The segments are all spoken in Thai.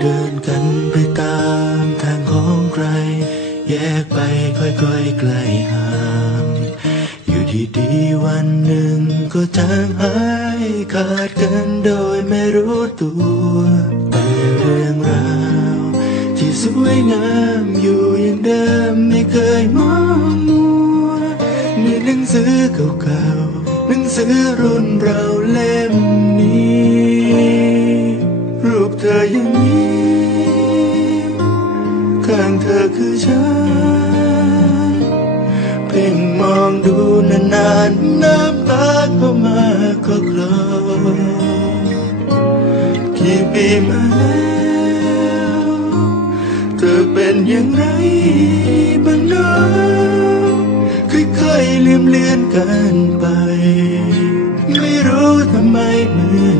เดินกันไปตามทางของใคร แยกไปค่อยๆไกลห่าง อยู่ดีๆวันหนึ่งก็จางหายขาดกันโดยไม่รู้ตัวแต่เรื่องราวที่สวยงามอยู่อย่างเดิมไม่เคยมองมัวในหนังสือเก่าๆหนังสือรุ่นเราเล่มนี้ เธอยังมีข้างเธอคือฉัน เพ่งมองดูนานๆน้ำตาก็มาก็คลอกี่ปีมาแล้วเธอเป็นอย่างไรบ้างนาะค่อยๆลืมเลือนกันไป ไม่รู้ทำไมเหมือน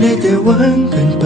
ได้แต่หวังกันไป